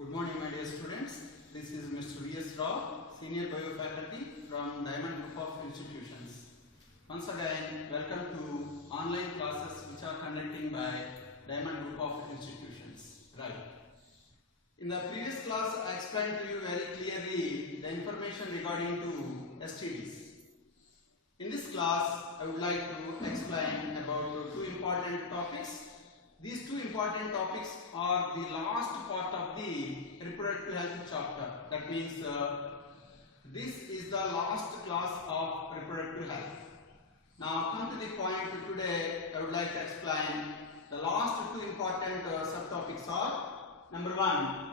Good morning, my dear students. This is Mr. V.S. Rao, Senior Bio Faculty from Diamond Group of Institutions. Once again, welcome to online classes which are conducted by Diamond Group of Institutions. Right. In the previous class, I explained to you very clearly the information regarding to STDs. In this class, I would like to explain about two important topics. These two important topics are the last part of the reproductive health chapter. That means this is the last class of reproductive health. Now come to the point today. I would like to explain the last two important subtopics are number one,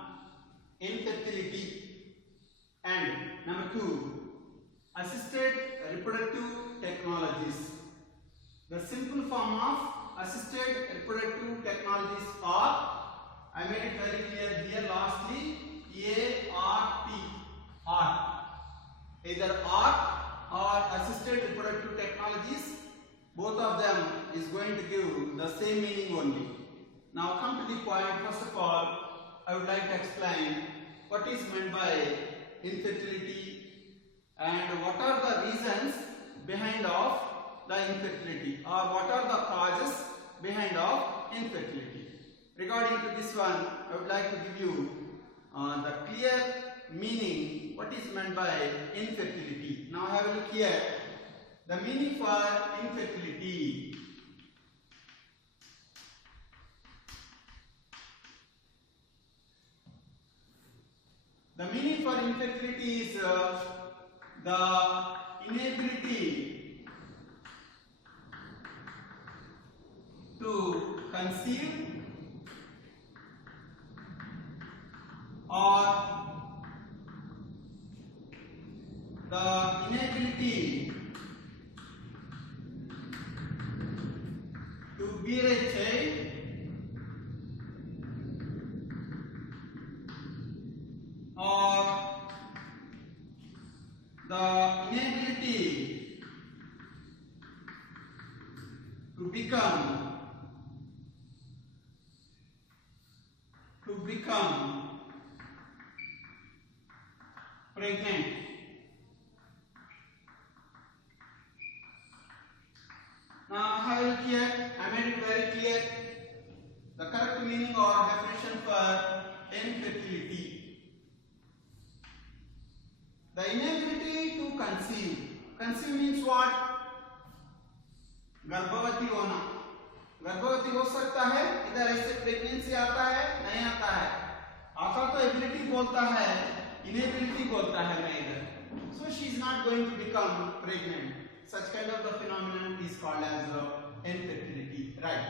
infertility, and number two, assisted reproductive technologies. The simple form of assisted reproductive technologies are, I made it very clear here lastly, ART, ART. Either ART or assisted reproductive technologies, both of them is going to give the same meaning only. Now come to the point. First of all, I would like to explain what is meant by infertility and what are the reasons behind of the infertility, or what are the causes behind of infertility. Regarding to this one, I would like to give you the clear meaning what is meant by infertility. Now have a look here. The meaning for infertility. The meaning for infertility is the inability to conceive or the inability to bear a child or the inability to become pregnant. Now have a look here. I made it very clear. The correct meaning or definition for infertility. The inability to conceive. Conceive means what? गर्भवती होना. गर्भवती हो सकता है, इधर ऐसे pregnancy आता है, नहीं आता है. आता तो एबिलिटी बोलता है, inability बोलता है मैं इधर. So she is not going to become pregnant. Such kind of the phenomenon is called as infertility, right?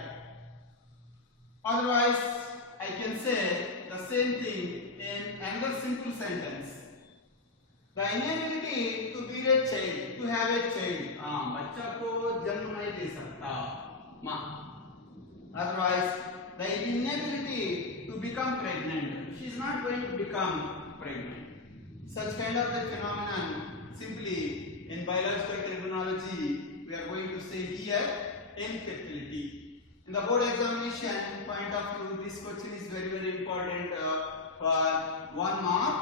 Otherwise, I can say the same thing in another simple sentence. The inability to bear a child, to have a child. बच्चा को जन्म नहीं दे सकता माँ. Otherwise, the inability to become pregnant. She is not going to become pregnant. Such kind of the phenomenon, simply in biological terminology, we are going to say here infertility. In the board examination point of view, this question is very, very important for 1 mark.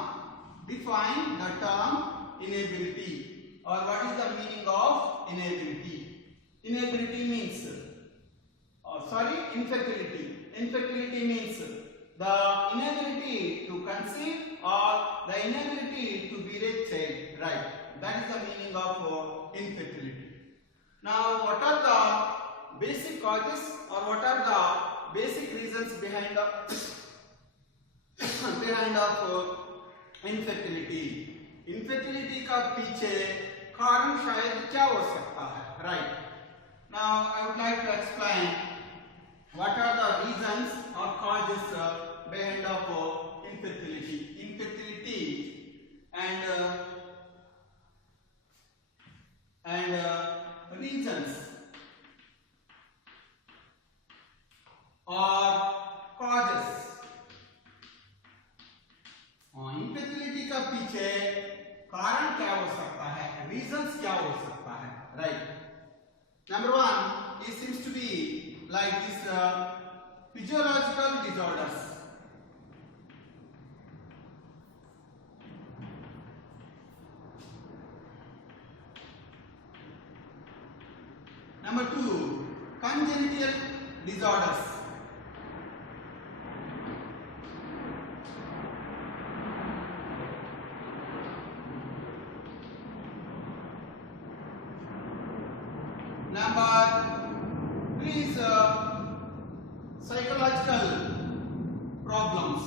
Define the term inability, or what is the meaning of inability. Inability means, infertility. Infertility means the inability to conceive or the inability to bear a child, right? That is the meaning of infertility. Now, what are the basic causes or what are the basic reasons behind of infertility? Infertility का पीछे कारण शायद क्या हो सकता है, right? Now, I would like to explain what are the reasons or causes behind of infertility. Infertility and reasons or causes. Infertility का पीछे कारण क्या हो सकता है, reasons क्या हो सकता है, right? Number one, it seems to be like this physiological disorders. Number 2, congenital disorders. Number 3 is psychological problems.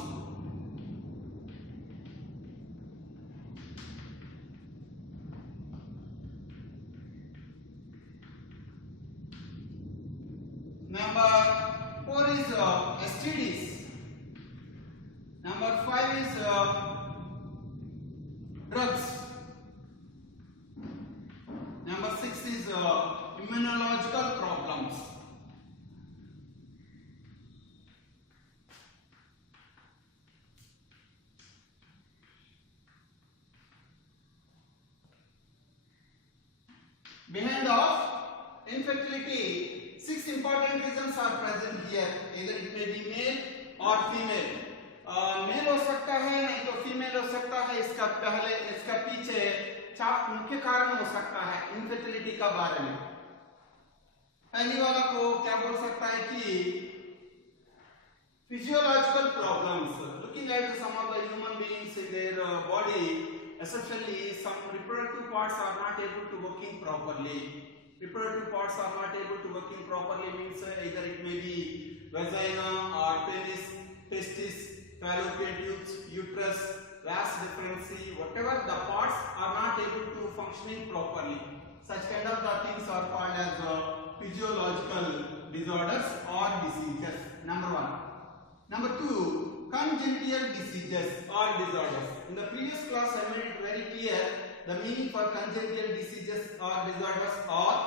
Number 4 is STDs. Number 5 is drugs. Number 6 is immunological problems. Behind of infertility, 6 important reasons are present here. Either it may be male or female. Male हो सकता है, नहीं तो female हो सकता है. इसका पीछे 4 मुख्य कारण हो सकता है इनफर्टिलिटी का बारे में. पहली वाला को क्या बोल सकता है कि physiological problems. Looking at some of the human beings in their body, essentially some reproductive parts are not able to working properly. Reproductive parts are not able to working properly means either it may be vagina or penis, testis, fallopian tubes, uterus, vas deferens, whatever the parts are not able to functioning properly. Such kind of the things are called as physiological disorders or diseases. Number 1. Number 2, congenital diseases or disorders. In the previous class I made it very clear the meaning for congenital diseases or disorders are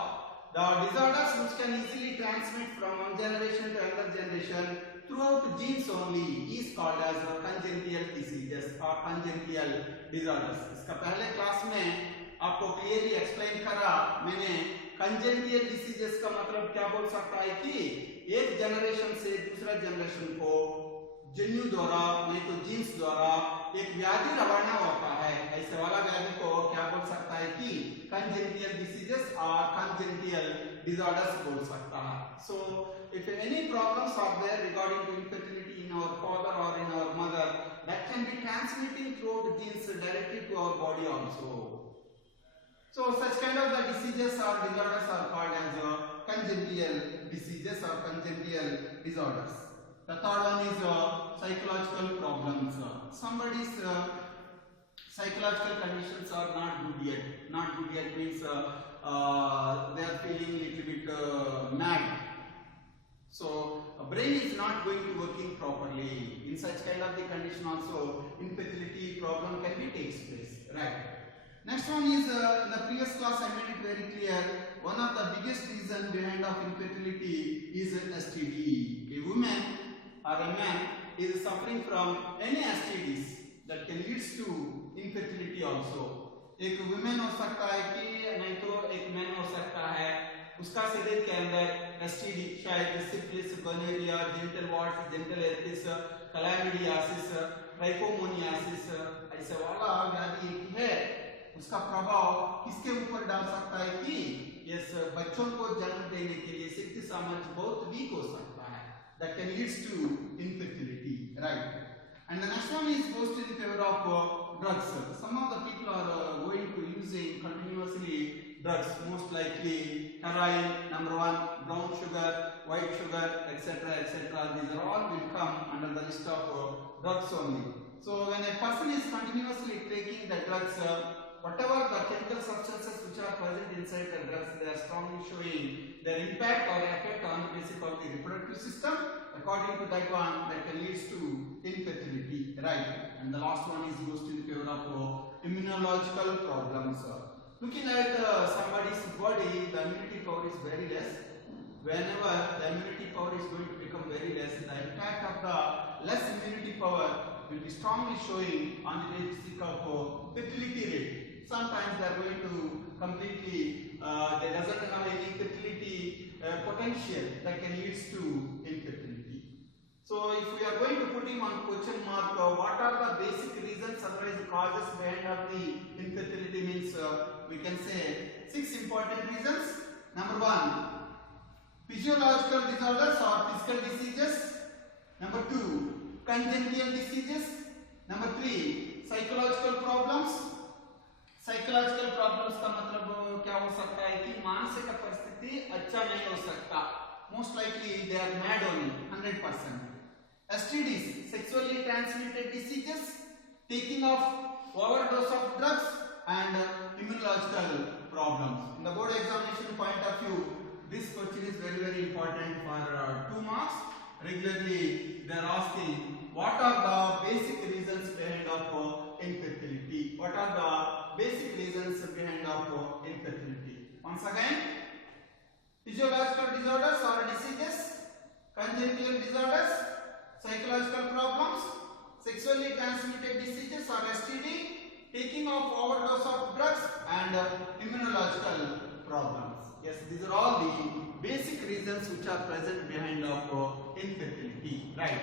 the disorders which can easily transmit from one generation to another generation throughout genes only is called as congenital diseases or congenital disorders. इसका पहले class में आपको clearly explain करा मैंने. congenital diseases का मतलब क्या बोल सकता है कि एक जनरेशन से दूसरा जनरेशन को जन्यु द्वारा नहीं तो जीन्स द्वारा एक व्याधि रवाना होता है. ऐसे वाला व्याधि को क्या बोल सकता है कि congenital diseases or congenital disorders बोल सकता है. So if any problems are there regarding to infertility in our father or in our mother, that can be transmitting through the genes directly to our body also. So such kind of the diseases or disorders are called as congenital diseases or congenital disorders. The third one is psychological problems. Somebody's psychological conditions are not good yet. Not good yet means they are feeling little bit mad. So brain is not going to working properly. In such kind of the condition also infertility problem can be takes place. Right. Next one is in the previous class I made it very clear. One of the biggest reason behind of infertility is STD. A woman or a man is suffering from any STDs that can lead to infertility also. एक woman हो सकता है कि नहीं तो एक man हो सकता है. उसका शरीर के अंदर STD शायद syphilis, gonorrhea, genital warts, genital herpes, chlamydiasis, trichomoniasis ऐसे वाला व्याधि है. उसका प्रभाव किसके ऊपर डाल सकता है कि यस बच्चों को जन्म देने के लिए शक्ति सामर्थ्य बहुत वीक हो सकता है. That can leads to infertility, right? And the next one is goes to the favor of drugs. Some of the people are going to using continuously drugs, most likely heroin, number 1, brown sugar, white sugar, etc., etc. These are all will come under the list of drugs only. So when a person is continuously taking the drugs, whatever the chemical substances which are present inside the drugs, they are strongly showing their impact or effect on the basic of the reproductive system. According to that one, that can lead to infertility, right? And the last one is goes to the favor of immunological problems. Looking at somebody's body, the immunity power is very less. Whenever the immunity power is going to become very less, the impact of the less immunity power will be strongly showing on the basis of fertility rate. Sometimes they are going to completely, they doesn't have any fertility potential that can lead to infertility. So if we are going to put him on question mark, what are the basic reasons, otherwise the causes behind of the infertility means we can say 6 important reasons. Number 1, 2, congenital diseases. Number 3, psychological problems. Psychological problems का मतलब क्या हो सकता है कि मानसिक परिस्थिति अच्छा नहीं हो सकता. Most likely they are made only 100%. STDs, sexually transmitted diseases, taking of overdose of drugs and immunological problems. In the board examination point of view, this question is very important for 2 marks. Regularly they are asking what are the basic reasons behind of infertility. What are the basic reasons behind of infertility? Once again, physiological disorders or diseases, congenital disorders, psychological problems, sexually transmitted diseases or STD, taking of overdose of drugs and immunological problems. Yes, these are all the basic reasons which are present behind of infertility. Right.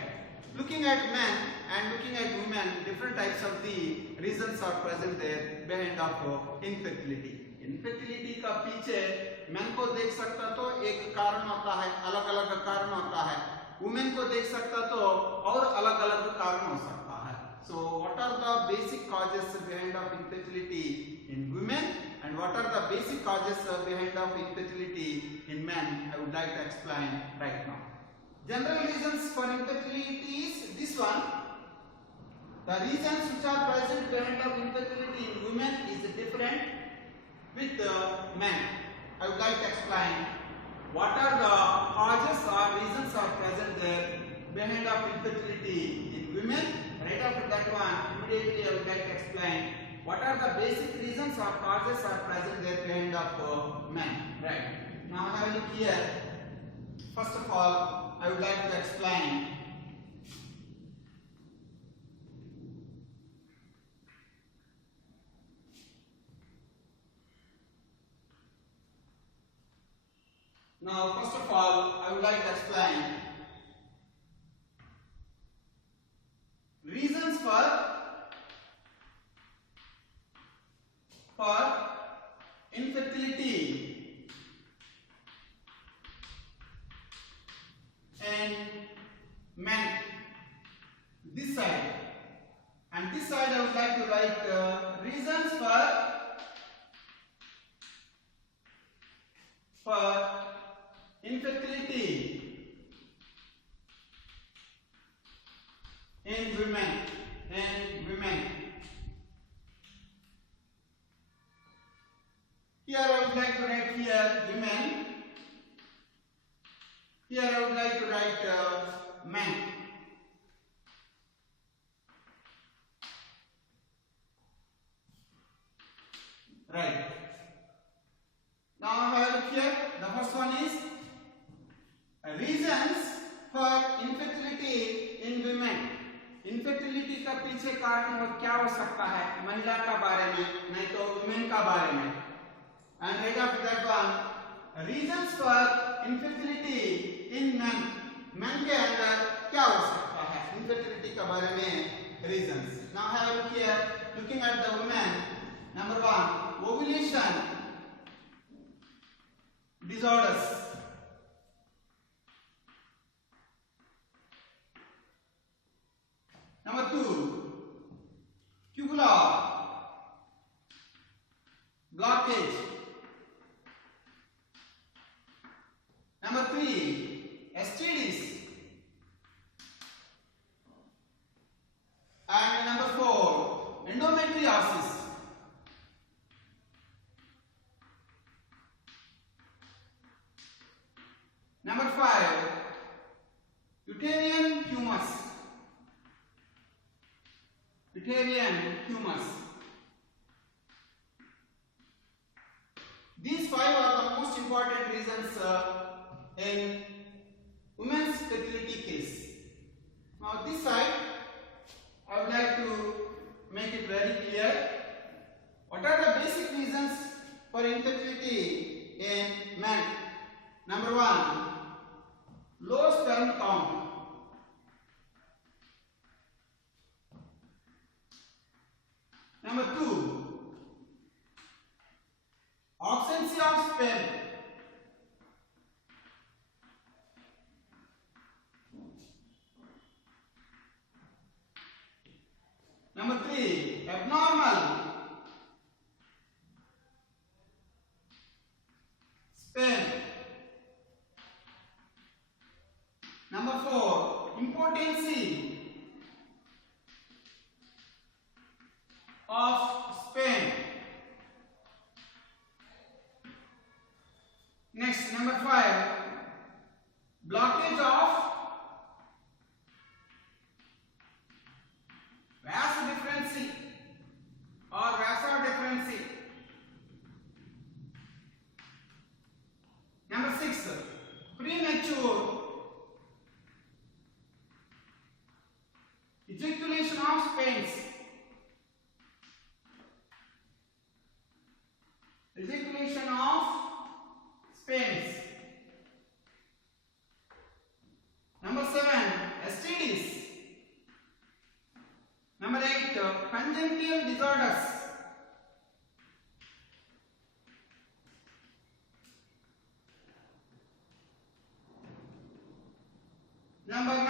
Looking at men and looking at women, different types of the reasons are present there behind of infertility. Infertility का पीछे men को देख सकता तो एक कारण होता है, अलग-अलग कारण होता है. Women को देख सकता तो और अलग-अलग कारण हो सकता है. So what are the basic causes behind of infertility in women and what are the basic causes behind of infertility in men? I would like to explain right now. General reasons for infertility is this one. The reasons which are present behind of infertility in women is different with men. I would like to explain what are the causes or reasons are present there behind of infertility in women. Right after that one, immediately I would like to explain what are the basic reasons or causes are present there behind of men. Right. Now have a look here. First of all, I would like to explain reasons for infertility in men. This side and this side I would like to write reasons for infertility in women. Here I would like to write here women. Here I would like to write men. Right. Now have a look here. The first one is reasons for infertility in women. Infertility का पीछे कारण और क्या हो सकता है? महिला का बारे में, नहीं तो women का बारे में. And right after that one, reasons for infertility in men. Men के अंदर क्या हो सकता है? Infertility के बारे में reasons. Now have a look here. Looking at the women. Number 1, ovulation disorders. Number 2, tubular blockage. Number 3, STDs. And number 4, endometriosis. Number 5, uterine tumors. These 5 are the most important reasons in women's fertility case. Now this side, I would like to make it very clear. What are the basic reasons for infertility in men? Number 1, low sperm count. Number 2, absence of sperm. Number 4, impotency of sperm. Next, number 5, blockage of vas deferency or vasa deferency. Number 6, premature ejaculation of sperms. Ejaculation of sperms. Number 7, STDs. Number 8, congenital disorders. Number 9,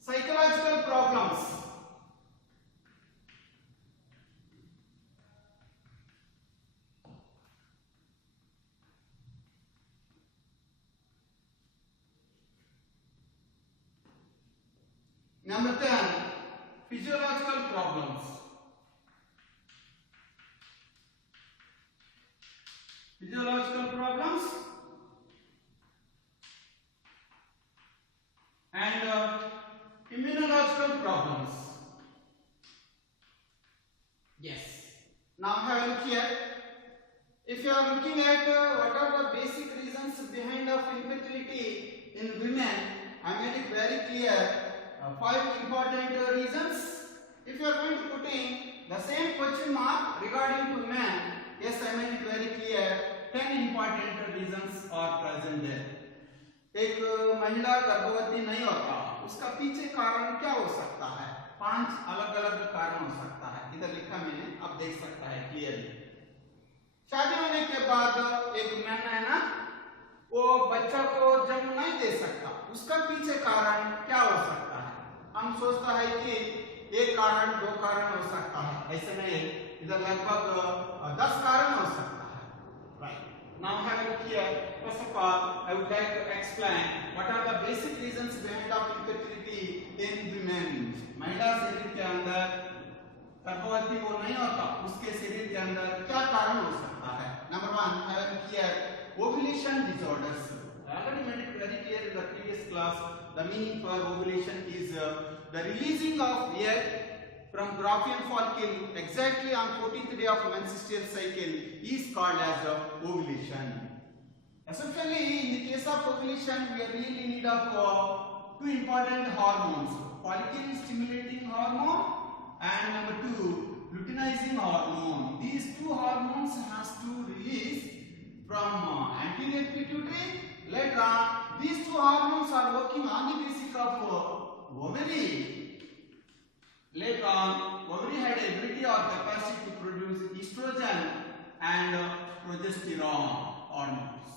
psychological problems. Number 10, physiological problems. Physiological problems and immunological problems. Yes. Now have a look here. If you are looking at what are the basic reasons behind of infertility in women, I made it very clear. 5 important reasons. If you are going to put in the same question mark regarding to men, yes, I made it very clear. 10 important reasons are present there. एक महिला गर्भवती नहीं होता, उसका पीछे कारण क्या हो सकता है? 5 अलग-अलग कारण हो सकता है. इधर लिखा मैंने, आप देख सकता है क्लियरली. शादी होने के बाद एक मैन है ना, वो बच्चा को जन्म नहीं दे सकता. उसका पीछे कारण क्या हो सकता है? हम सोचता है कि एक कारण 2 कारण हो सकता है. ऐसे नहीं, इधर लगभग 10 कारण हो सकता है. Right. Now have a look here. First of all, I would like to explain what are the basic reasons behind of infertility in women. महिला शरीर के अंदर गर्भवती वो नहीं होता, उसके शरीर के अंदर क्या कारण हो सकता है? Number 1, have a look here. Ovulation disorders. I already made it very clear in the previous class. The meaning for ovulation is the releasing of egg from Graafian follicle exactly on 14th day of menstrual cycle is called as ovulation. Essentially, in the case of ovulation, we are really in need of 2 important hormones: follicle stimulating hormone and number 2, luteinizing hormone. These 2 hormones has to release from anterior pituitary. Later on, these 2 hormones are working on the basis of ovary. Later on, ovary had ability or capacity to produce estrogen and progesterone hormones.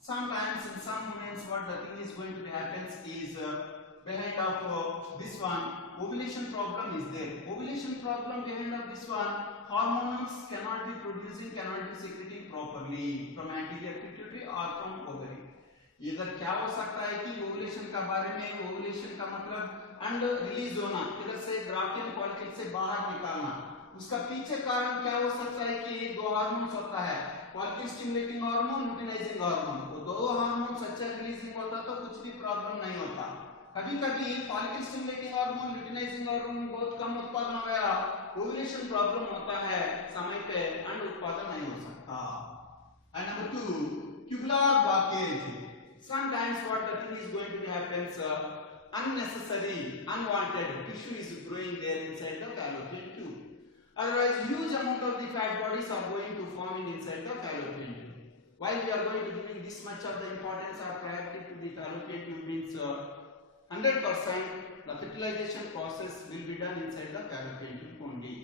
Sometimes in some women, what the thing is going to happen is behind of this one, ovulation problem is there. Ovulation problem behind of this one, hormones cannot be producing, cannot be secreting properly from anterior pituitary or from ovary. इधर क्या हो सकता है कि ovulation का बारे में, ovulation का मतलब अंड रिलीज होना, इधर से ग्राफियन फॉलिकल से बाहर निकालना. उसका पीछे कारण क्या हो सकता है कि 2 हार्मोन्स होता है, follicle stimulating hormone, luteinising hormone. वो 2 हार्मोन्स अच्छा रिलीजिंग होता तो कुछ भी प्रॉब्लम नहीं होता. कभी-कभी follicle stimulating hormone, luteinising hormone बहुत कम उत्पादन हो गया, ओवुलेशन प्रॉब्लम होता है, समय पे अंड उत्पादन नहीं हो सकता. And number 2, tubular blockage. Sometimes what the thing is going to happen, unnecessary, unwanted tissue is growing there inside the fallopian tube. Otherwise, huge amount of the fat bodies are going to form inside the fallopian tube. While we are going to giving this much of the importance or priority to the fallopian tube means 100% the fertilization process will be done inside the fallopian tube only.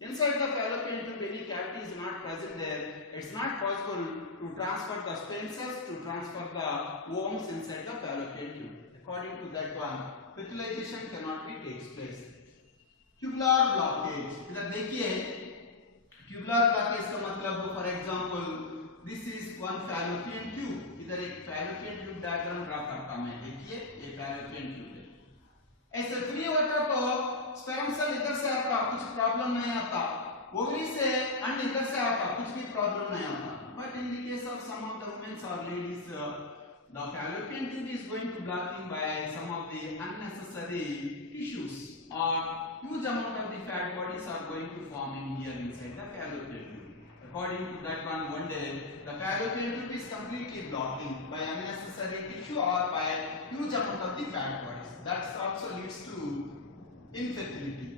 Inside the fallopian tube, any cavity is not present there. It's not possible to transfer the stem cells, to transfer the worms inside the fallopian tube. According to that one, fertilization cannot be takes place. Tubular blockage. इधर देखिए, tubular blockage का मतलब, for example, this is one fallopian tube. इधर एक fallopian tube diagram draw करता मैं, देखिए ये फैलोपियन ट्यूब है। ऐसे फ्री वाटर तो स्पर्म सेल इधर से आता, कुछ प्रॉब्लम नहीं आता, ओवरी से अंड इधर से आता, कुछ भी प्रॉब्लम नहीं आता। But in the case of some of the womens और ladies, the fallopian tube is going to blocking by some of the unnecessary tissues, or huge amount of the fat bodies are going to form in here inside the fallopian tube. According to that one day the fallopian tube is completely blocking by unnecessary tissue or by huge amount of the fat bodies. That also leads to infertility.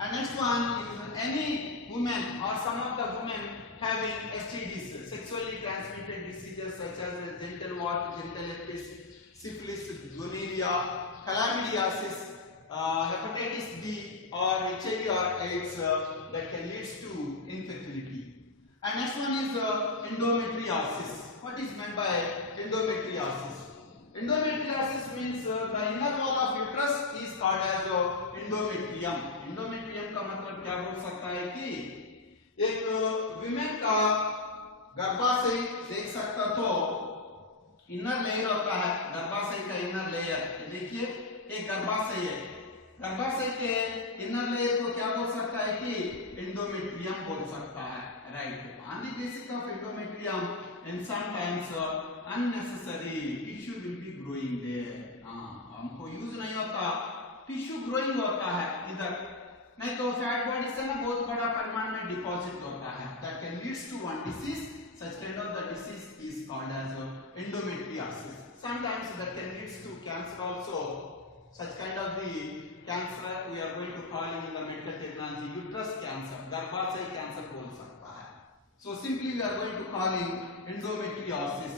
And next one is any woman or some of the women having STDs, sexually transmitted diseases such as genital wart, genital herpes, syphilis, gonorrhea, chlamydiasis, hepatitis B, or HIV or AIDS, that can lead to infertility. And next one is endometriosis. What is meant by endometriosis? Endometriosis means the inner wall of uterus is called as endometrium. Endometrium का मतलब क्या बोल सकता है कि एक women का गर्भाशय देख सकता तो इनर लेयर होता है, गर्भाशय का इनर लेयर, देखिए एक गर्भाशय है, गर्भाशय के इनर लेयर को क्या बोल सकता है कि एंडोमेट्रियम बोल सकता है, right. On the basis of endometrium and sometimes unnecessary tissue will be growing there, हमको यूज नहीं होता, टिश्यू ग्रोइंग होता है इधर, नहीं तो फैट बॉडी से ना बहुत बड़ा परिमाण में डिपॉजिट होता है, that can leads to one disease. Such kind of the disease is called as endometriosis. Sometimes that can leads to cancer also. Such kind of the cancer we are going to call in the medical terminology uterus cancer, गर्भाशय cancer बोल सकता है. So simply we are going to call it endometriosis.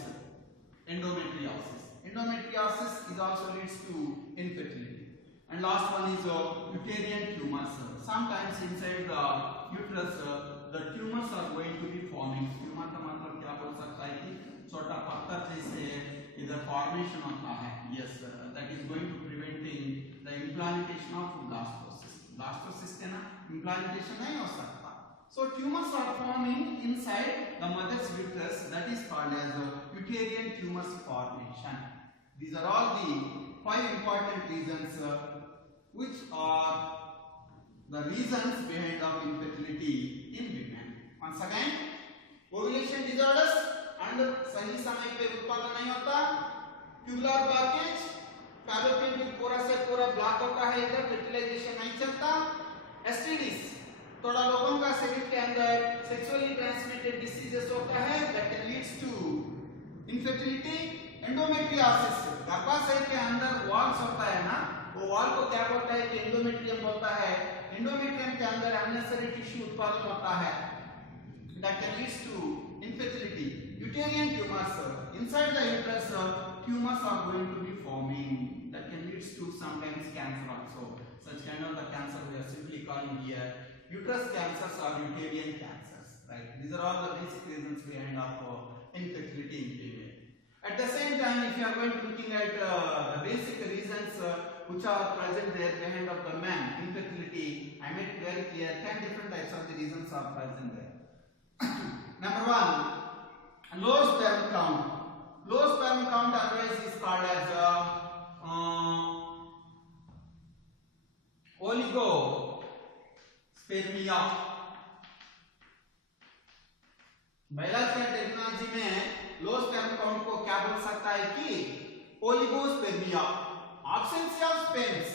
Endometriosis. Endometriosis is also leads to infertility. And last one is uterine tumors. Sometimes inside the uterus the tumors are going to be forming. Tumor का मतलब क्या बोल सकता है कि छोटा पत्थर जैसे इधर formation होता है. Yes, that is going to preventing the implantation of blastocyst. Blastocyst है ना, implantation नहीं हो सकता. So tumors are forming inside the mother's uterus. That is called as uterine tumors formation. These are all the 5 important reasons which are the reasons behind of infertility in women. Once again, ovulation disorders and सही समय पे उत्पादन नहीं होता, tubular blockage, fallopian tube पूरा से पूरा block होता है, इधर fertilization नहीं चलता, STDs, थोड़ा लोगों का शरीर के अंदर sexually transmitted diseases होता है, that can leads to infertility. endometriosis, गर्भाशय के अंदर वॉल्स होता है ना, वो वॉल को क्या बोलता है कि एंडोमेट्रियम बोलता है, एंडोमेट्रियम के अंदर अननेसेसरी टिश्यू उत्पादन होता है, that can leads to infertility. uterine tumors, inside the uterus tumors are going to be forming, that can leads to sometimes cancer also. Such kind of the cancer we are simply calling here uterus cancers or uterine cancers, right? These are all the basic reasons behind of infertility in female. At the same time, if you are going to looking at the basic reasons which are present there behind of the man infertility, I made it very clear 10 different types of the reasons are present there. Number 1, low sperm count. Low sperm count otherwise is called as oligospermia. Biological technology में low sperm count को क्या बोल सकता है कि ओलिगोस्पेर्मिया, absence of sperms.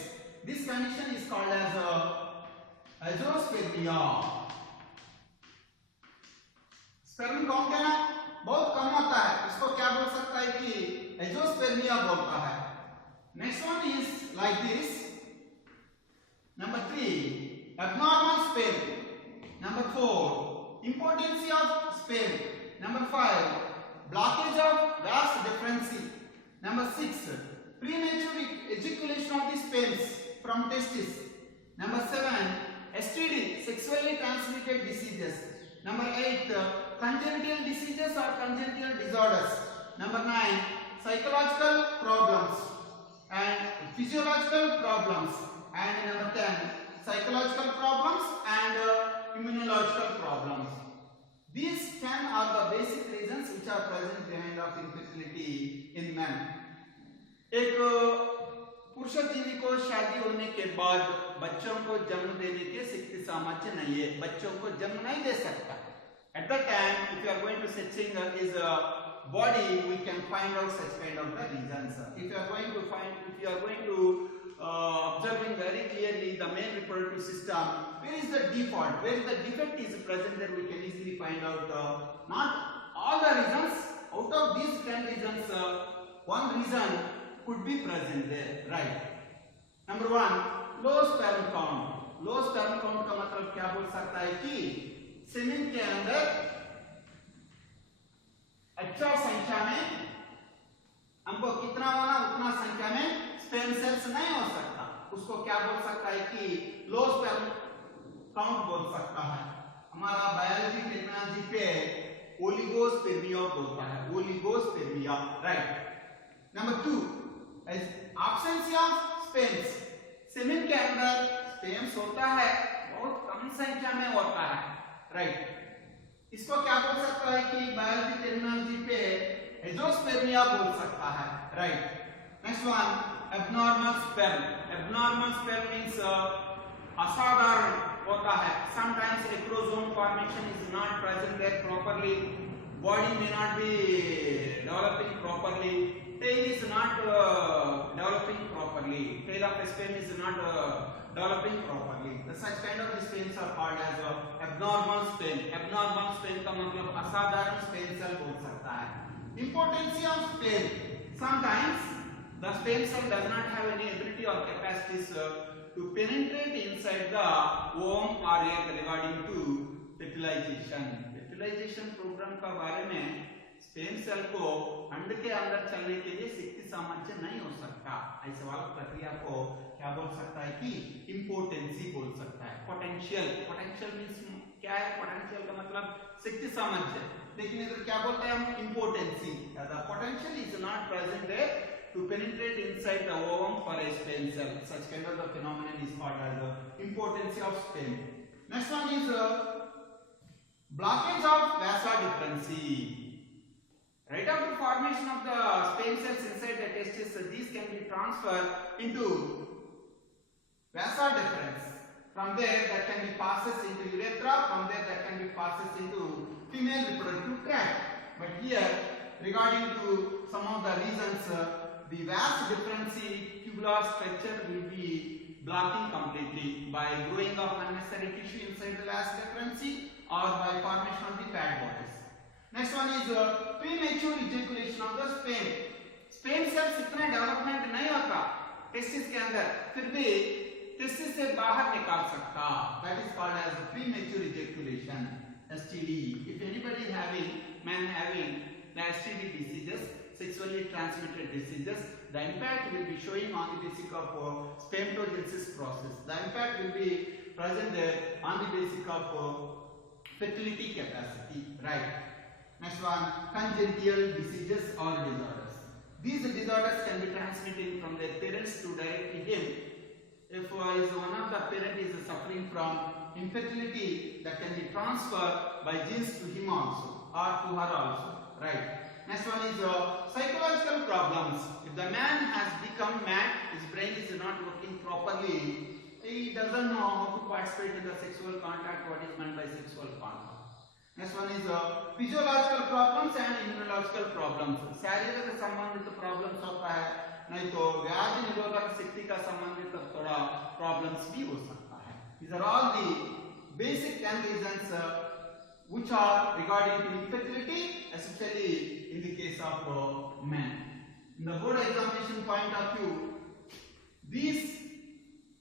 This condition is called as azospermia. Sperm count है ना बहुत कम होता है, इसको क्या बोल सकता है कि एजोस्पेर्मिया बोलता है. Next one is like this. Number 3, abnormal sperm. Number 4, impotency of sperm. Number 5, blockage of vas deferentia. Number 6, premature ejaculation of the sperms from testes. Number 7, STD, sexually transmitted diseases. Number 8, congenital diseases or congenital disorders. Number 9, psychological problems and physiological problems. And number 10, psychological problems and immunological problems. These 10 are the basic reasons which are present behind of infertility in men. एक पुरुष जीवी को शादी होने के बाद बच्चों को जन्म देने के शक्ति सामर्थ्य नहीं है, बच्चों को जन्म नहीं दे सकता. At that time, if you are going to searching his body, we can find out such kind of the reasons. If you are going to observing very clearly the male reproductive system, where is the default, where is the defect is present, there we can easily find out not all the reasons. Out of these 10 reasons, one reason could be present there, right? Number one, low sperm count. Low sperm count का मतलब क्या बोल सकता है कि सीमेन के अंदर अच्छा संख्या में, हमको कितना होना उतना संख्या में स्पर्म सेल्स नहीं हो सकता, उसको क्या बोल सकता है कि लो स्पर्म काउंट बोल सकता है. हमारा बायोलॉजी टेक्नोलॉजी पे ओलिगोस्पेर्मिया बोलता है, oligospermia, right. Number 2, absence of sperms. Semen के अंदर स्पर्म्स होता है, बहुत कम संख्या में होता है, राइट. इसको क्या बोल सकता है कि बायोलॉजी टेक्नोलॉजी पे एजोस्पेर्मिया बोल सकता है, right. Next one, abnormal sperm. Abnormal sperm means असाधारण होता है. Sometimes a chromosome formation is not present there properly. Body may not be developing properly. Tail is not developing properly. Tail of a sperm is not developing properly. Such kind of sperms are called as abnormal sperm. Abnormal sperm का मतलब असाधारण sperm cell बोल सकता है. Impotence of sperm. Sometimes the sperm cell does not have any ability or capacities to penetrate inside the womb or egg regarding to fertilization. Fertilization program का बारे में sperm cell को अंड के अंदर चलने के लिए शक्ति सामर्थ्य नहीं हो सकता. ऐसे वाला प्रक्रिया को क्या बोल सकता है कि इम्पोर्टेंसी बोल सकता है. पोटेंशियल, पोटेंशियल मींस क्या है? पोटेंशियल का मतलब शक्ति सामर्थ्य, लेकिन इधर क्या बोलते हैं हम? Importancy. The potential is not present there to penetrate inside the ovum for a sperm cell. Such kind of the phenomenon is called as impotency of sperm. Next one is blockage of vasa differentia. Right after formation of the sperm cells inside the testis, these can be transferred into vasa difference. From there, that can be passes into urethra. From there, that can be passes into female reproductive tract. But here, regarding to some of the reasons, the vas differentia tubular structure will be blocking completely by growing of unnecessary tissue inside the vas differentia or by formation of the fat bodies. Next one is premature ejaculation of the sperm. Sperm cells इतना development नहीं होता testis के अंदर, फिर भी testis से बाहर निकाल सकता. That is called as premature ejaculation, STD. If anybody man having the STD diseases, sexually transmitted diseases, the impact will be showing on the basis of spermatogenesis process. The impact will be present there on the basis of fertility capacity, right? Next one, congenital diseases or disorders. These disorders can be transmitted from their parents to directly him. If one of the parent is suffering from infertility, that can be transferred by genes to him also or to her also, right? Next one is psychological problems. If the man has become mad, his brain is not working properly, he doesn't know how to participate in the sexual contact, what is meant by sexual contact. Next one is physiological problems and immunological problems. शारीरिक संबंधित problems होता है, नहीं तो व्याधि निरोधक शक्ति का संबंधित थोड़ा problems भी हो सकता है. These are all the basic 10 reasons which are regarding to infertility, especially in the case of men. In the board examination point of view, these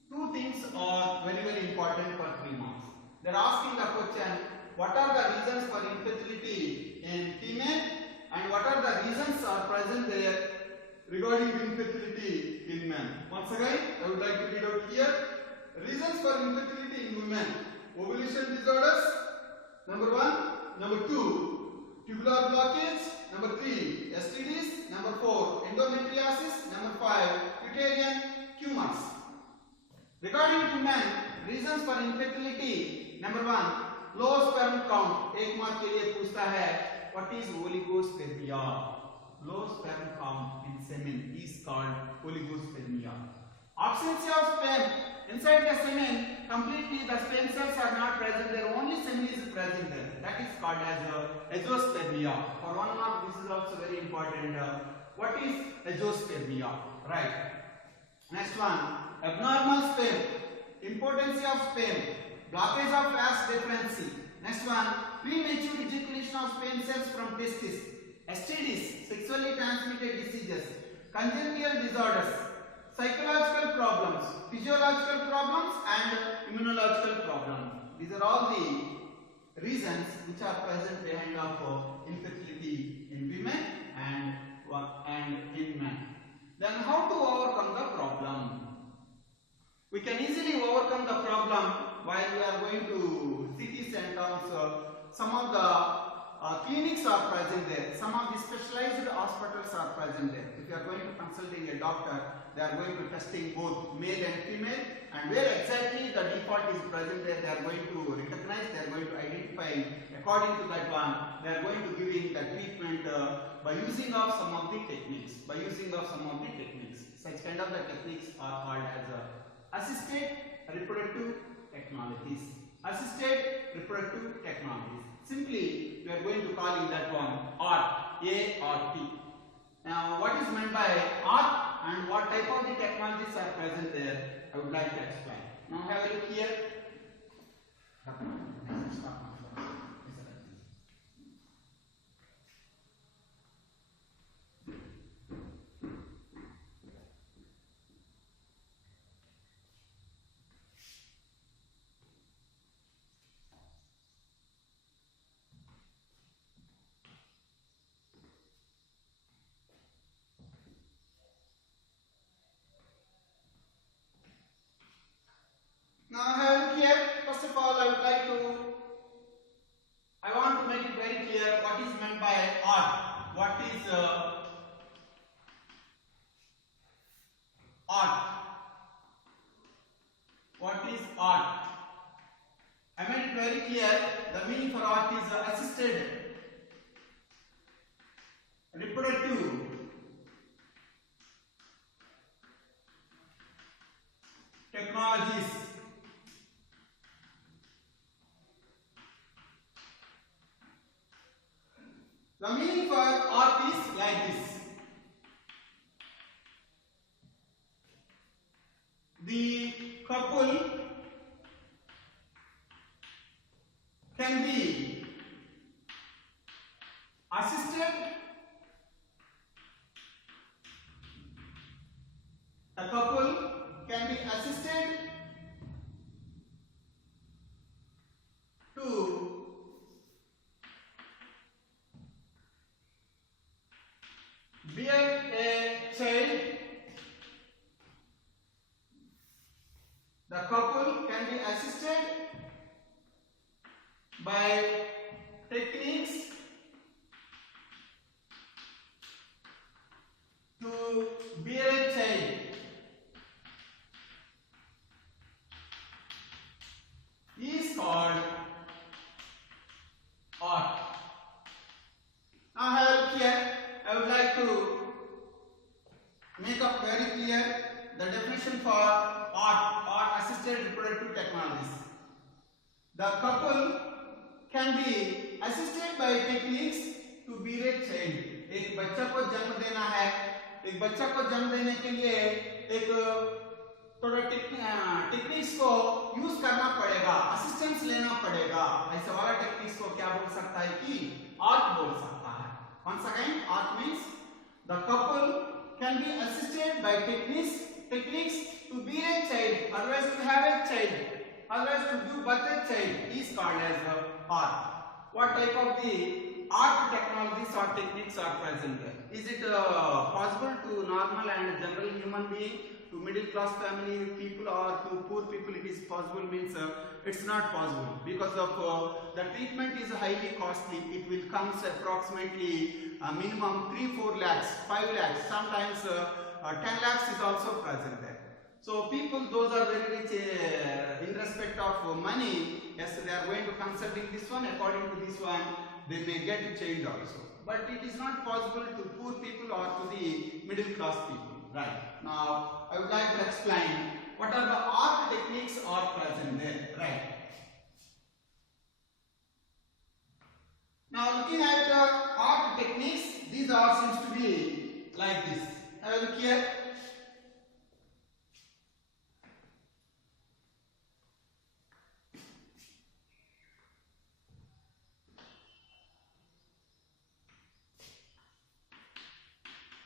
two things are very, very important for 3 marks. They are asking the question, what are the reasons for infertility in female and what are the reasons are present there regarding to infertility in men. Once again, I would like to read out here. Reasons for infertility in women. Ovulation disorders, number 1. Number 2, tubular blockage. Number 3, STDs. Number 4, endometriosis. Number 5, uterine tumors. Regarding to men, reasons for infertility. Number 1, low sperm count. एक mark के लिए पूछता है, what is oligospermia? Low sperm count in semen is called oligospermia. Absence of sperm inside the semen, completely the sperm cells are not present there, only semen is present there. That is called as azoospermia. For 1 mark, this is also very important. What is azoospermia? Right. Next one, abnormal sperm, impotency of sperm, blockage of vas deferency. Next one, premature ejaculation of sperm cells from testis, STDs, sexually transmitted diseases, congenital disorders, psychological problems, physiological problems and immunological problems. These are all the reasons which are present behind of infertility in women and in men. Then how to overcome the problem? We can easily overcome the problem while we are going to cities and towns. Some of the clinics are present there. Some of the specialized hospitals are present there. If you are going to consulting a doctor, they are going to testing both male and female, and where exactly the default is present there, they are going to recognize, they are going to identify according to that one. They are going to giving the treatment by using of some of the techniques. Such kind of the techniques are called as assisted reproductive technologies. Simply, we are going to call in that one ART, A-R-T. Now, what is meant by ART and what type of the technologies are present there, I would like to explain. Now, have a look here. Now have here, first of all, I want to make it very clear what is meant by art. What is art? What is art? I made it very clear. The meaning for art is assisted reproductive technologies. The meaning for art is like this. The couple can be assisted. The couple can be assisted to bear a child. The couple can be assisted by techniques to bear a child. Is called art. Now here I would like to make up very clear the definition for art or assisted reproductive technologies. The couple can be assisted by techniques to bear a child. एक बच्चा को जन्म देना है, एक बच्चा को जन्म देने के लिए एक थोड़ा टेक्निक्स को यूज करना पड़ेगा, असिस्टेंस लेना पड़ेगा. ऐसे वाला टेक्निक्स को क्या बोल सकता है कि आर्ट बोल सकता है. Once again, art means the couple can be assisted by techniques to bear a child, otherwise to have a child, otherwise to give birth a child is called as art. What type of the art technologies or techniques are present there? Is it possible to normal and general human being, to middle class family people or to poor people it is possible? Means it's not possible because of the treatment is highly costly. It will comes approximately minimum 3-4 lakhs, 5 lakhs, sometimes 10 lakhs is also present there. So people, those are very rich in respect of money, yes, they are going to consulting this one, according to this one they may get a child also. But it is not possible to poor people or to the middle class people, Right. Now I would like to explain what are the ARC techniques are present there. Right. Now looking at the ARC techniques, these are seems to be like this. Have a look here.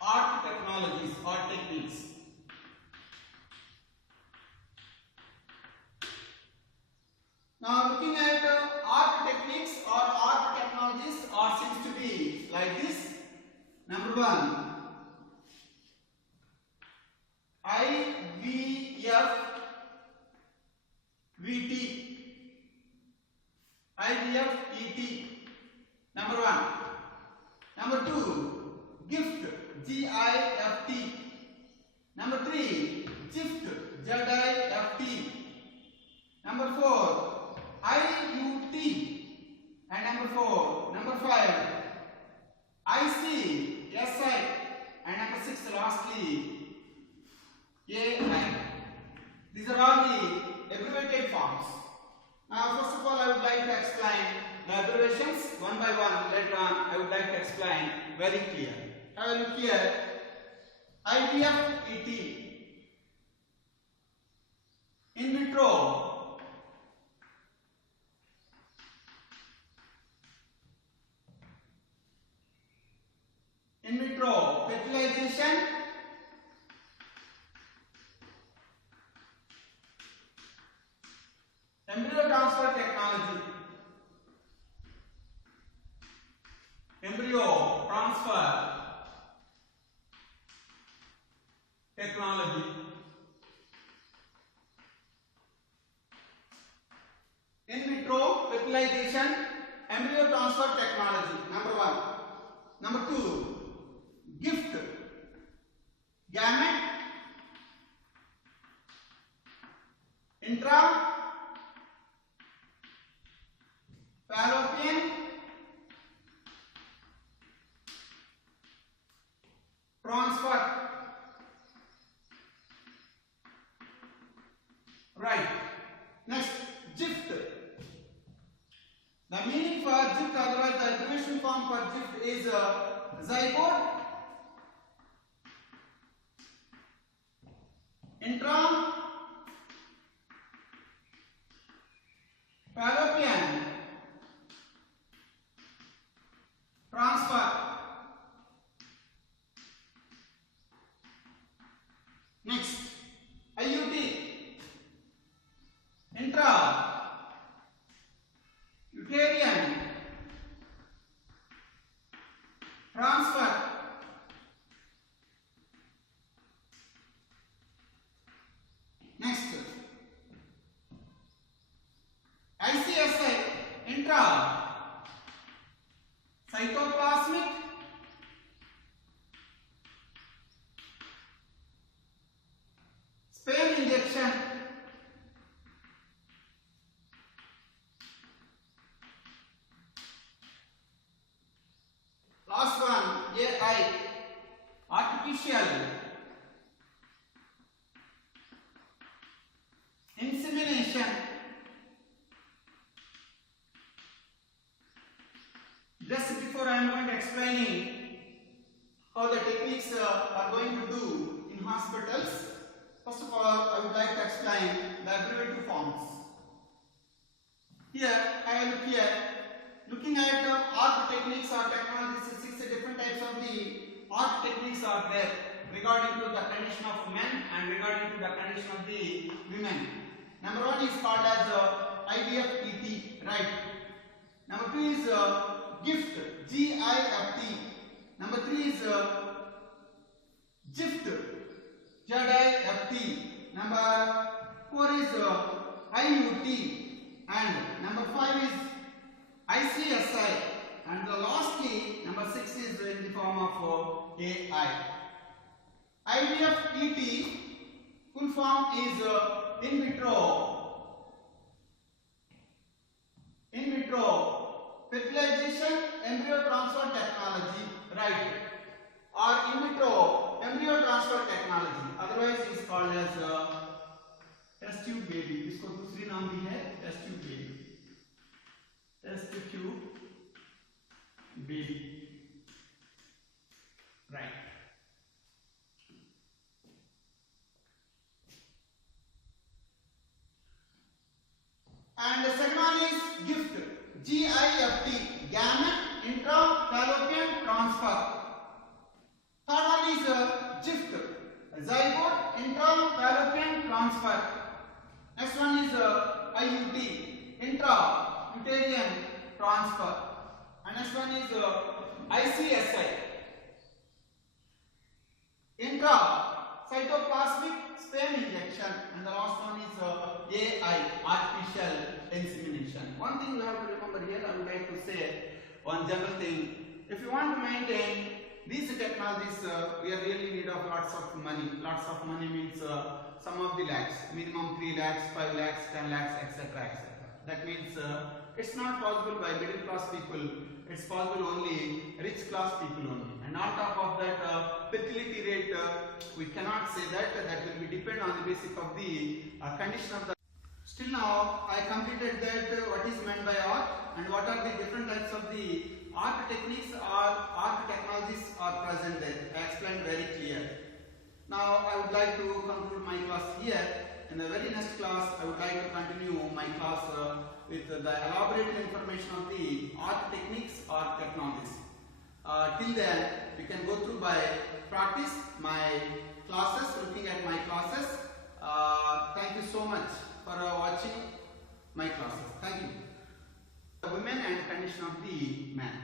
ARC technologies or techniques. Now looking at ARC techniques or ARC technologies or seems to be like this. Number 1, IVF VT. IVF ET. Number 1. Number 2, GIFT GIFT. Number 3, GIFT ZIFT. Number 4, IUT. And number 5, ICSI. And number 6, lastly, AI. These are all the abbreviated forms. Now, first of all, I would like to explain the abbreviations one by one. Later on, I would like to explain very clear. Have a look here. IVF ET. In vitro. In vitro fertilization. Embryo transfer technology. Embryo transfer technology. In vitro fertilization, embryo transfer technology. Number 1. Number 2, GIFT gamete intra fallopian transfer. Right. Next, GIFT. The meaning for GIFT, otherwise the abbreviation form for GIFT is zygote, intra fallopian transfer. Next, IUT, intra uterine transfer. Next, ICSI, intra cytoplasmic sperm injection. Last one, AI, artificial insemination. Just before I am going to explaining how the techniques are going to do in hospitals, first of all, I would like to explain the abbreviative forms. Here, I have look here. Looking at ARC techniques or technologies, 6 different types of the ARC techniques are there regarding to the condition of men and regarding to the condition of the women. Number 1 is called as IVF ET, right? Number 2 is GIFT GIFT. Number 3 is GIFT ZIFT. Number 4 is IUT. And number 5 is ICSI, and lastly number 6 is in the form of AI. IVF ET full form is in vitro fertilization embryo transfer technology, right? Or in vitro embryo transfer technology. otherwise is called as test tube baby. इसको दूसरी नाम दी है test tube baby. Test tube baby. Right. And the second one is gift. GIFT. Gamete intra-fallopian transfer. Third one is GIFT. Zygote intra-fallopian transfer. Next one is IUT. Intra-uterine transfer. And next one is ICSI. Intra-cytoplasmic sperm injection. And the last one is AI, artificial insemination. One thing you have to remember here, I would like to say one general thing. If you want to maintain these technologies, we are really in need of lots of money. Lots of money means some of the lakhs, minimum 3 lakhs, 5 lakhs, 10 lakhs, etc. etc. That means it's not possible by middle class people, it's possible only rich class people only. And on top of that, fertility rate, we cannot say that, that will be depend on the basis of the condition of the. Still now, I completed that what is meant by art and what are the different types of the art techniques or art technologies are present there. I explained very clear. Now I would like to conclude my class here. In the very next class, I would like to continue my class with the elaborate information of the art techniques or technologies. Till then, you can go through by practice my classes, looking at my classes. Thank you so much for watching my classes. Thank you. The women and condition of the man.